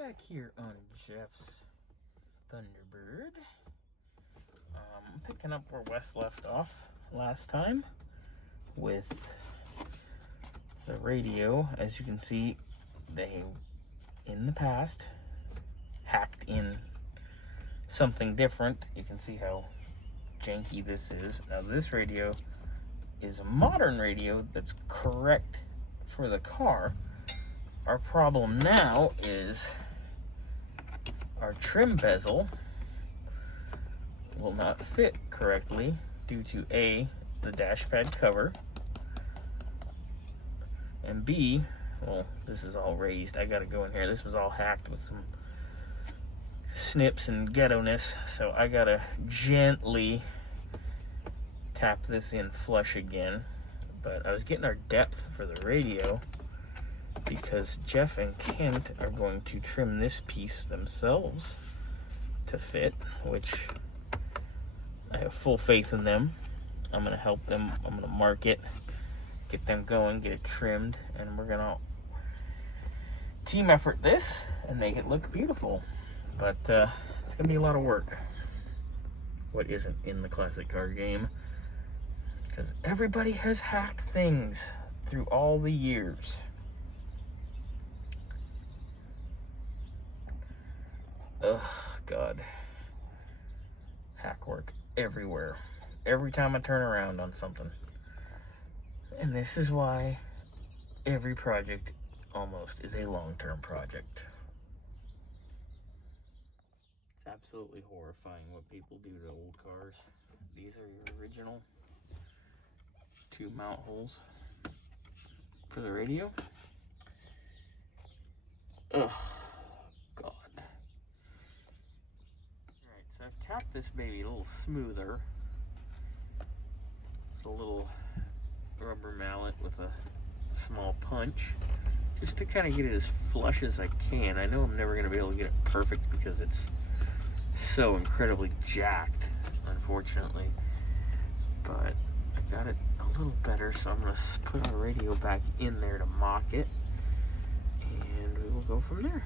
Back here on Geoff's Thunderbird. Picking up where Wes left off last time with the radio. As you can see, they, in the past, hacked in something different. You can see how janky this is. Now this radio is a modern radio that's correct for the car. Our problem now is our trim bezel will not fit correctly due to A, the dash pad cover, and B, well, this is all raised. I gotta go in here. This was all hacked with some snips and ghetto-ness, so I gotta gently tap this in flush again. But I was getting our depth for the radio because Geoff and Kent are going to trim this piece themselves to fit, which I have full faith in them. I'm going to help them. I'm going to mark it, get them going, get it trimmed, and we're going to team effort this and make it look beautiful. But it's going to be a lot of work. What isn't in the classic car game? Because everybody has hacked things through all the years. Oh, God. Hack work everywhere. Every time I turn around on something. And this is why every project almost is a long-term project. It's absolutely horrifying what people do to old cars. These are your original 2 mount holes for the radio. Ugh. I've tapped this baby a little smoother. It's a little rubber mallet with a small punch, just to kind of get it as flush as I can. I know I'm never going to be able to get it perfect because it's so incredibly jacked, unfortunately. But I got it a little better, so I'm going to put our radio back in there to mock it, and we will go from there.